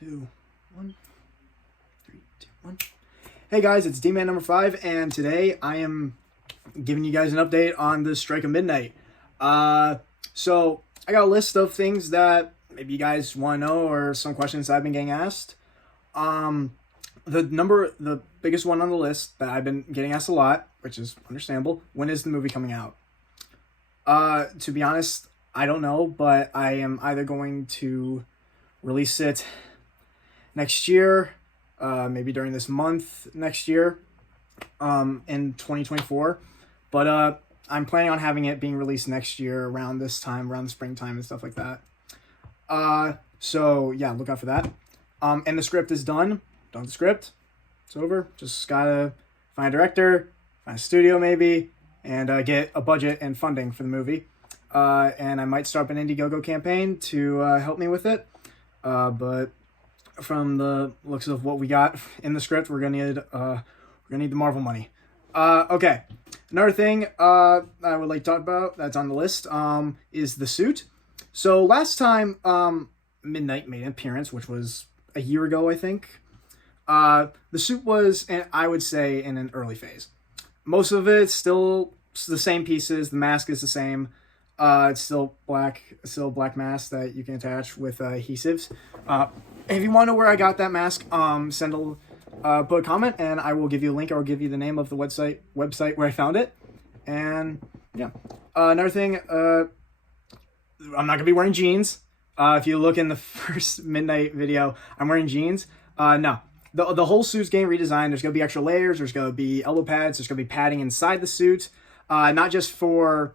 Two, one, three, two, one. Hey guys, it's D-Man number 5, and today I am giving you guys an update on the strike of midnight. So I got a list of things that maybe you guys want to know or some questions I've been getting asked. The biggest one on the list that I've been getting asked a lot, which is understandable, when is the movie coming out? To be honest, I don't know, but I am either going to release it next year, maybe during this month next year, in 2024. But I'm planning on having it being released next year around this time, around the springtime and stuff like that. So yeah, look out for that. And the script is done. Done with the script. It's over. Just gotta find a director, find a studio maybe, and get a budget and funding for the movie. And I might start an Indiegogo campaign to help me with it. But from the looks of what we got in the script, we're gonna need the Marvel money. Okay. Another thing I would like to talk about that's on the list is the suit. So last time Midnight made an appearance, which was a year ago, I think. The suit was, and I would say, in an early phase. Most of it's still the same pieces. The mask is the same. It's still black mask that you can attach with adhesives. If you want to know where I got that mask, put a comment and I will give you a link or I'll give you the name of the website where I found it. And yeah, another thing, I'm not gonna be wearing jeans. If you look in the first Midnight video, I'm wearing jeans. No, the whole suit's getting redesigned. There's gonna be extra layers. There's gonna be elbow pads. There's gonna be padding inside the suit, not just for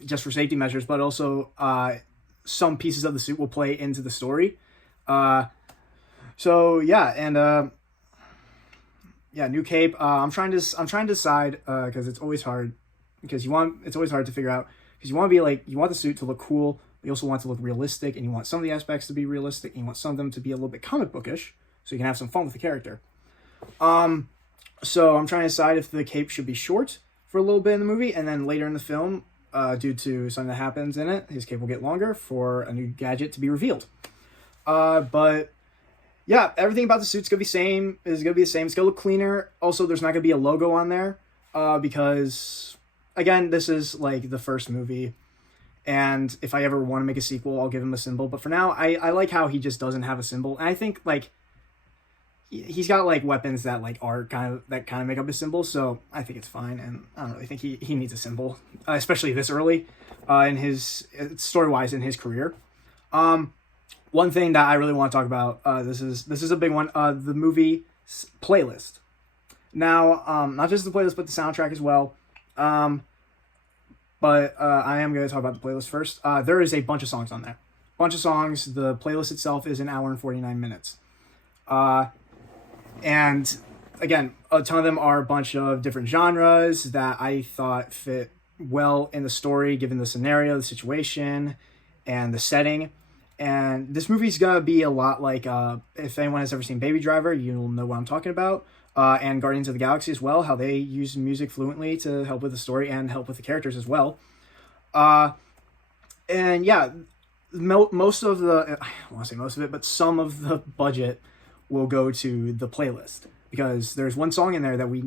safety measures, but also some pieces of the suit will play into the story. So yeah, and new cape. I'm trying to decide because it's always hard to figure out because you want the suit to look cool, but you also want it to look realistic, and you want some of the aspects to be realistic, and you want some of them to be a little bit comic bookish, so you can have some fun with the character. So I'm trying to decide if the cape should be short for a little bit in the movie, and then later in the film, due to something that happens in it, his cape will get longer for a new gadget to be revealed. But yeah, everything about the suit's gonna be same. Is gonna be the same. It's gonna look cleaner. Also, there's not gonna be a logo on there, because again, this is like the first movie, and if I ever want to make a sequel, I'll give him a symbol. But for now, I like how he just doesn't have a symbol, and I think like he's got like weapons that like are kind of make up his symbol, so I think it's fine, and I don't really think he needs a symbol, especially this early in his story-wise in his career. One thing that I really want to talk about, this is a big one, the movie playlist. Now, not just the playlist, but the soundtrack as well. But I am going to talk about the playlist first. There is a bunch of songs on there. Bunch of songs. The playlist itself is an hour and 49 minutes. And again, a ton of them are a bunch of different genres that I thought fit well in the story, given the scenario, the situation, and the setting. And this movie's gonna be a lot like, if anyone has ever seen Baby Driver, you'll know what I'm talking about. And Guardians of the Galaxy as well, how they use music fluently to help with the story and help with the characters as well. And yeah, most of the, I don't want to say most of it, but some of the budget will go to the playlist, because there's one song in there that we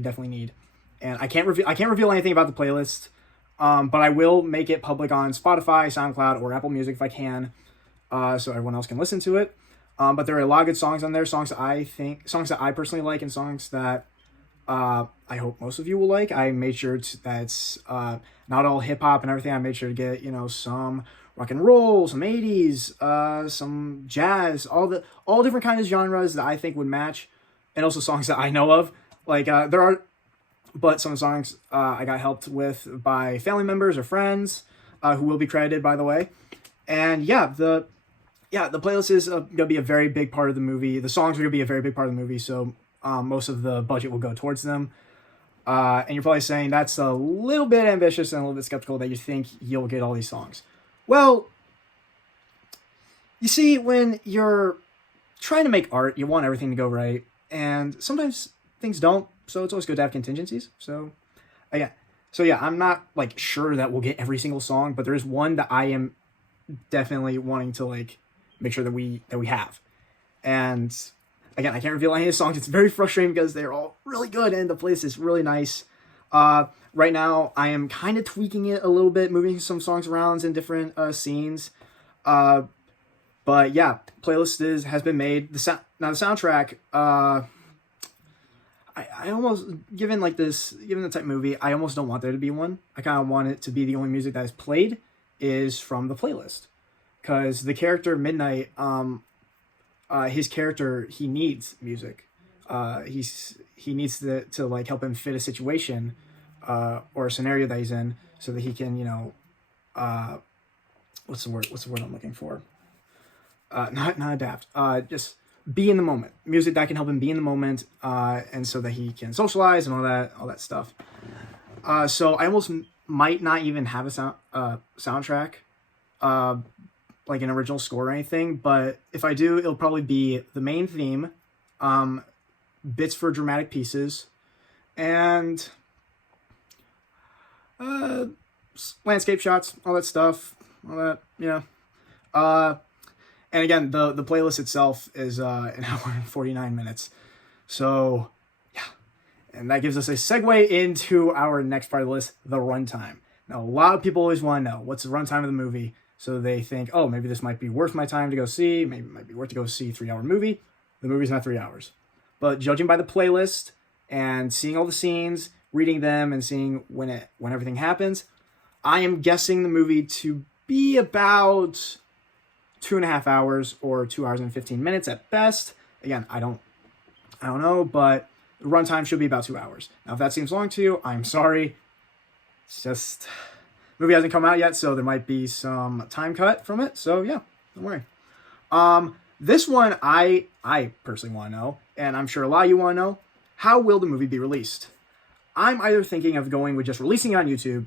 definitely need, and I can't reveal anything about the playlist, but I will make it public on Spotify, SoundCloud, or Apple Music if I can, so everyone else can listen to it. But there are a lot of good songs on there, songs that I personally like, and songs that I hope most of you will like. I made sure that it's not all hip hop and everything. I made sure to get some rock and roll, some 80s, some jazz, all different kinds of genres that I think would match, and also songs that I know of. Like but some songs I got helped with by family members or friends, who will be credited, by the way. And the playlist is gonna be a very big part of the movie. The songs are gonna be a very big part of the movie, so most of the budget will go towards them. And you're probably saying that's a little bit ambitious and a little bit skeptical that you think you'll get all these songs. Well, you see, when you're trying to make art, you want everything to go right, and sometimes things don't, so it's always good to have contingencies. So I'm not like sure that we'll get every single song, but there is one that I am definitely wanting to like make sure that we have. And again, I can't reveal any of the songs. It's very frustrating because they're all really good and the playlist is really nice. Right now, I am kind of tweaking it a little bit, moving some songs around in different scenes. But yeah, playlist has been made. The soundtrack. I almost given the type of movie, I almost don't want there to be one. I kind of want it to be the only music that is played is from the playlist, because the character Midnight, his character, he needs music. He needs to like help him fit a situation, or a scenario that he's in, so that he can, what's the word I'm looking for? Not adapt. Just be in the moment. Music that can help him be in the moment, and so that he can socialize and all that stuff. So I almost might not even have a soundtrack, like an original score or anything. But if I do, it'll probably be the main theme, bits for dramatic pieces, and landscape shots, all that stuff, all that, and again, the playlist itself is an hour and 49 minutes. So, yeah. And that gives us a segue into our next part of the list, the runtime. Now, a lot of people always want to know, what's the runtime of the movie? So they think, oh, maybe this might be worth my time to go see. Maybe it might be worth to go see a 3-hour movie. The movie's not 3 hours. But judging by the playlist and seeing all the scenes, reading them, and seeing when everything happens, I am guessing the movie to be about 2.5 hours or 2 hours and 15 minutes at best. Again, I don't know, but the runtime should be about 2 hours. Now, if that seems long to you, I'm sorry. It's just, the movie hasn't come out yet, so there might be some time cut from it. So yeah, don't worry. This one, I personally want to know, and I'm sure a lot of you want to know, how will the movie be released? I'm either thinking of going with just releasing it on YouTube,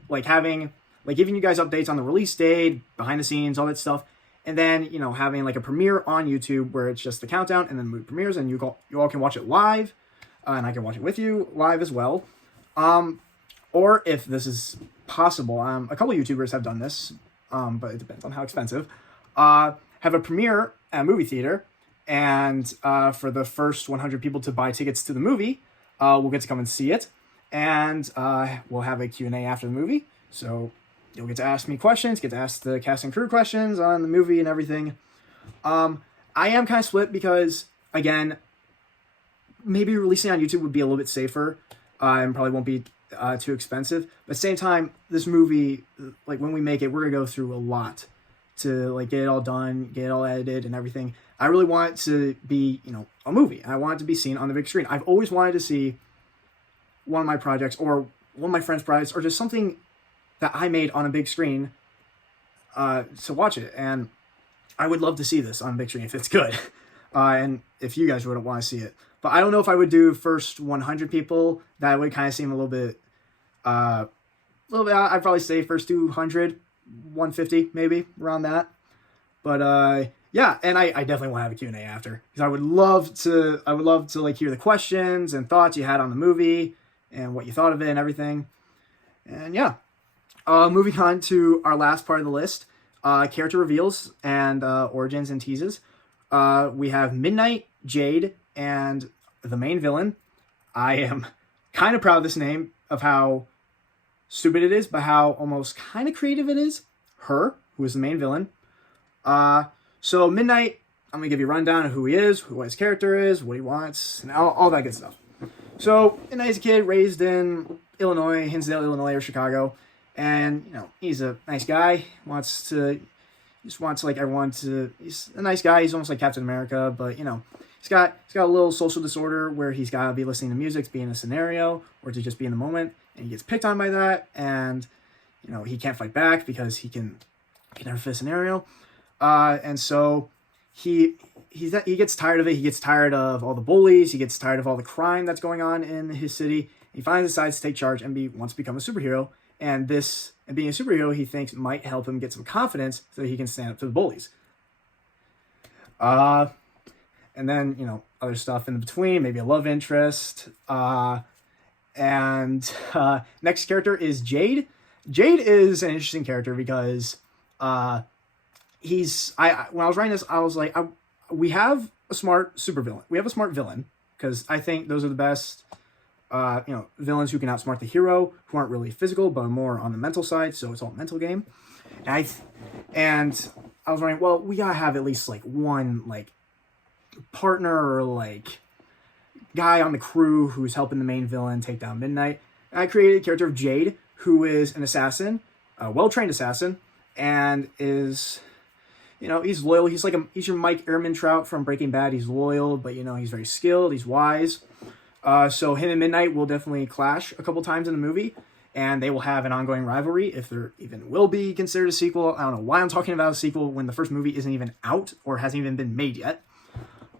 giving you guys updates on the release date, behind the scenes, all that stuff. And then, having like a premiere on YouTube where it's just the countdown and then the movie premieres and you all can watch it live, and I can watch it with you live as well. Or if this is possible, a couple of YouTubers have done this, but it depends on how expensive. Have a premiere at a movie theater, and for the first 100 people to buy tickets to the movie, we'll get to come and see it, and we'll have a Q&A after the movie. So you'll get to ask me questions, get to ask the cast and crew questions on the movie and everything. I am kind of split because, again, maybe releasing on YouTube would be a little bit safer, and probably won't be too expensive. But at the same time, this movie, when we make it, we're going to go through a lot to, get it all done, get it all edited and everything. I really want it to be, a movie. I want it to be seen on the big screen. I've always wanted to see one of my projects or one of my friends' projects or just something that I made on a big screen to watch it. And I would love to see this on a big screen if it's good. And if you guys wouldn't want to see it. But I don't know if I would do first 100 people. That would kind of seem a little bit, I'd probably say first 200, 150 maybe, around that. But yeah, and I definitely want to have a Q&A after. Because I would love to hear the questions and thoughts you had on the movie and what you thought of it and everything. And yeah. Moving on to our last part of the list, character reveals and origins and teases. We have Midnight, Jade, and the main villain. I am kind of proud of this name, of how stupid it is, but how almost kind of creative it is. Her, who is the main villain. So Midnight, I'm going to give you a rundown of who he is, what his character is, what he wants, and all that good stuff. So, Midnight's a kid raised in Illinois, Hinsdale, Illinois, or Chicago. And, he's a nice guy, wants everyone to, he's a nice guy, he's almost like Captain America, but, he's got a little social disorder where he's got to be listening to music to be in a scenario, or to just be in the moment, and he gets picked on by that, and, he can't fight back because he can never fit a scenario, and so he gets tired of it, he gets tired of all the bullies, he gets tired of all the crime that's going on in his city, he finally decides to take charge and wants to become a superhero. And being a superhero, he thinks might help him get some confidence so that he can stand up to the bullies. And then, other stuff in between, maybe a love interest. And next character is Jade. Jade is an interesting character because when I was writing this, I was like, we have a smart supervillain. We have a smart villain, because I think those are the best, villains who can outsmart the hero, who aren't really physical, but more on the mental side. So it's all mental game. And I was writing, well, we gotta have at least like one like partner or like guy on the crew who's helping the main villain take down Midnight. And I created a character of Jade, who is an assassin, a well-trained assassin, and is, he's loyal. He's he's your Mike Ehrmantraut from Breaking Bad. He's loyal, but he's very skilled. He's wise. So him and Midnight will definitely clash a couple times in the movie, and they will have an ongoing rivalry, if there even will be considered a sequel. I don't know why I'm talking about a sequel when the first movie isn't even out or hasn't even been made yet.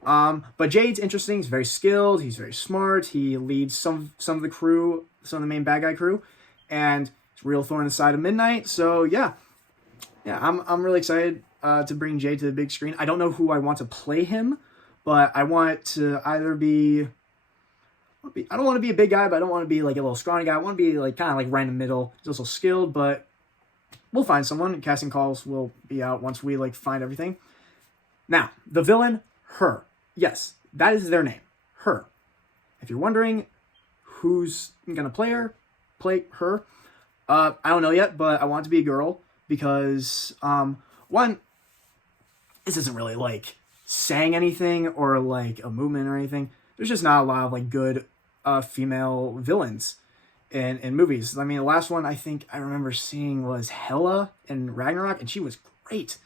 But Jade's interesting. He's very skilled. He's very smart. He leads some of the crew, some of the main bad guy crew, and it's a real thorn in the side of Midnight. So yeah, I'm really excited to bring Jade to the big screen. I don't know who I want to play him, but I want to either be. I don't want to be a big guy, but I don't want to be like a little scrawny guy. I want to be like kind of like right in the middle. He's also skilled, but we'll find someone. Casting calls will be out once we like find everything. Now, the villain, her. Yes, that is their name. Her. If you're wondering who's gonna play her, I don't know yet, but I want it to be a girl because one, this isn't really like saying anything or like a movement or anything. There's just not a lot of like good female villains in movies. I mean, the last one I think I remember seeing was Hela in Ragnarok, and she was great.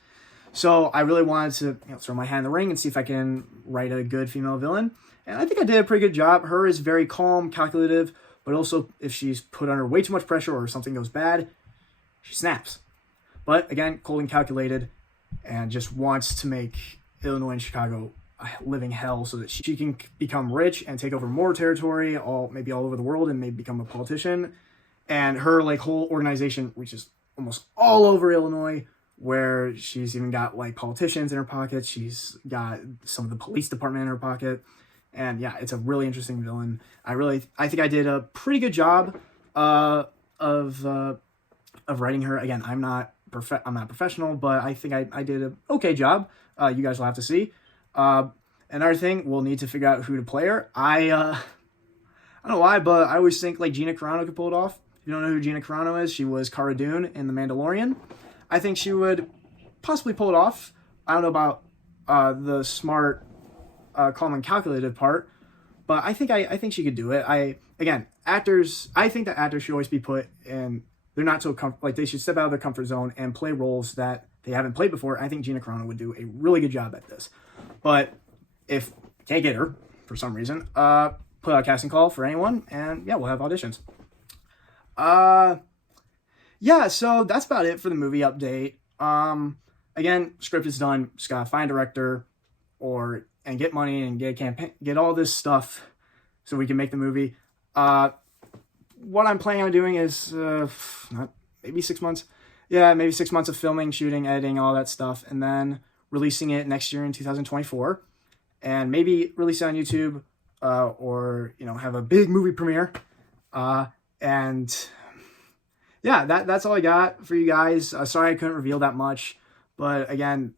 So I really wanted to throw my hat in the ring and see if I can write a good female villain. And I think I did a pretty good job. Her is very calm, calculative, but also if she's put under way too much pressure or something goes bad, she snaps. But again, cold and calculated, and just wants to make Illinois and Chicago a living hell so that she can become rich and take over more territory, maybe all over the world, and maybe become a politician. And her like whole organization reaches almost all over Illinois, where she's even got like politicians in her pocket. She's got some of the police department in her pocket. And yeah, it's a really interesting villain. I think I did a pretty good job of writing her. Again, I'm not professional, but I think I did an okay job. You guys will have to see. Another thing, we'll need to figure out who to play her. I don't know why, but I always think like Gina Carano could pull it off. If you don't know who Gina Carano is, she was Cara Dune in The Mandalorian. I think she would possibly pull it off. I don't know about the smart, calm and calculated part, but I think she could do it. I think that actors should always be put in. They're not so they should step out of their comfort zone and play roles that they haven't played before. I think Gina Carano would do a really good job at this. But if can't get her for some reason, put out a casting call for anyone, and yeah, we'll have auditions. Yeah, so that's about it for the movie update. Again, script is done. Just gotta find a director and get money and get a campaign, get all this stuff so we can make the movie. What I'm planning on doing is maybe 6 months. Yeah, maybe 6 months of filming, shooting, editing, all that stuff, and then releasing it next year in 2024, and maybe release it on YouTube, or have a big movie premiere. And yeah, that's all I got for you guys. Sorry I couldn't reveal that much, but again,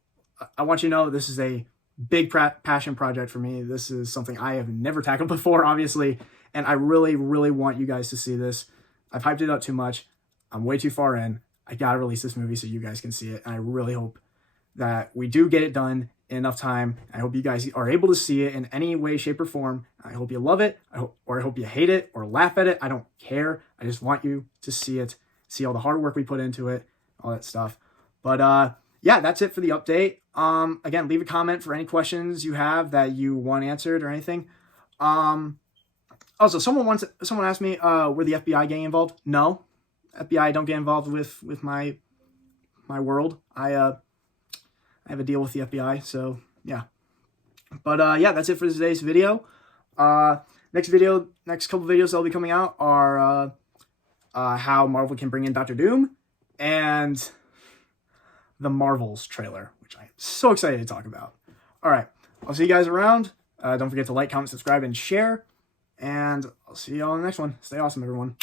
I want you to know this is a big passion project for me. This is something I have never tackled before, obviously, and I really, really want you guys to see this. I've hyped it up too much. I'm way too far in. I gotta release this movie so you guys can see it, and I really hope that we do get it done in enough time. I hope you guys are able to see it in any way, shape, or form. I hope you love it, I hope you hate it or laugh at it. I don't care. I just want you to see it, see all the hard work we put into it, all that stuff. But yeah, that's it for the update. Again, leave a comment for any questions you have that you want answered or anything. Also, someone asked me, were the FBI getting involved? No, FBI don't get involved with my world. I have a deal with the FBI, so yeah. But yeah, that's it for today's video. Next couple videos that'll be coming out are how Marvel can bring in Doctor Doom and the Marvels trailer, which I am so excited to talk about. All right, I'll see you guys around. Don't forget to like, comment, subscribe, and share. And I'll see you all in the next one. Stay awesome, everyone.